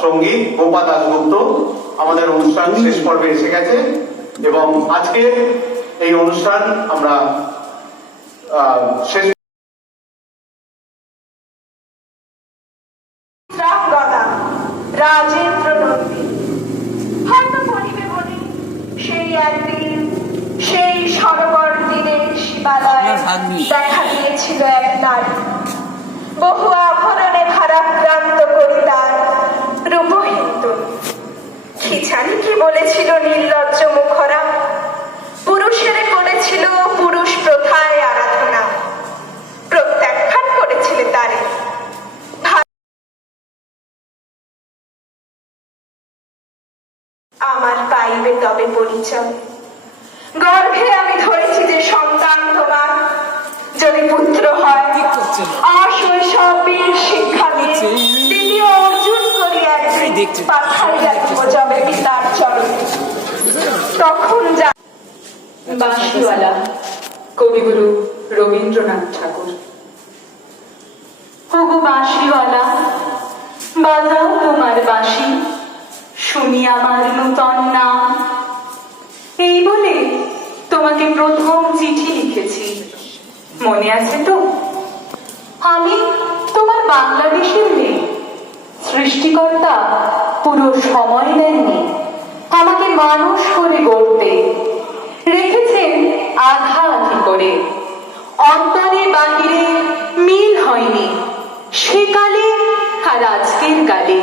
সঙ্গীত গোপা দাশগুপ্ত আমাদের অনুষ্ঠান শেষ পর্বে এসে গেছে এবং আজকে এই অনুষ্ঠান আমরা শেষ রাজেন্দ্র নন্দী হয়তো বলিবে বলি সেই একদিন সেই সরোবর তীরে শিবালয়ে দেখা দিয়েছিল এক নারী বহু আভরণে ভারাক্রান্ত করি তার রূপহিন্দু কি জানি কি বলেছিল নির্লজ্জ মুখরা পুরুষের করেছিল পুরুষ প্রথায় আরাধনা প্রত্যাখ্যান করেছিল তারে আমার পাইবে তবে পরিচয় গর্ভে আমি ধরেছি যে সন্তান তোমার যদি পুত্র হয় অশৈশবের শিক্ষা দিয়ে দ্বিতীয় অর্জুন করি একদিন পাঠাইয়া দিব যাবে পিতার চরণে তখন যা বাঁশিওয়ালা কবিগুরু রবীন্দ্রনাথ ঠাকুর। ওগো বাঁশিওয়ালা বাজাও তোমার বাঁশি শুনি আমার নূতন নাম এই বলে তোমাকে প্রথম চিঠি লিখেছি মনে আছে তো? আমি তোমার বাংলাদেশের মেয়ে সৃষ্টিকর্তা পুরো সময় দেননি আমাকে মানুষ করে গড়তে রেখেছেন আধা আধি করে অন্তরে বাহিরে মিল হয়নি সেকালে আর আজকের কালে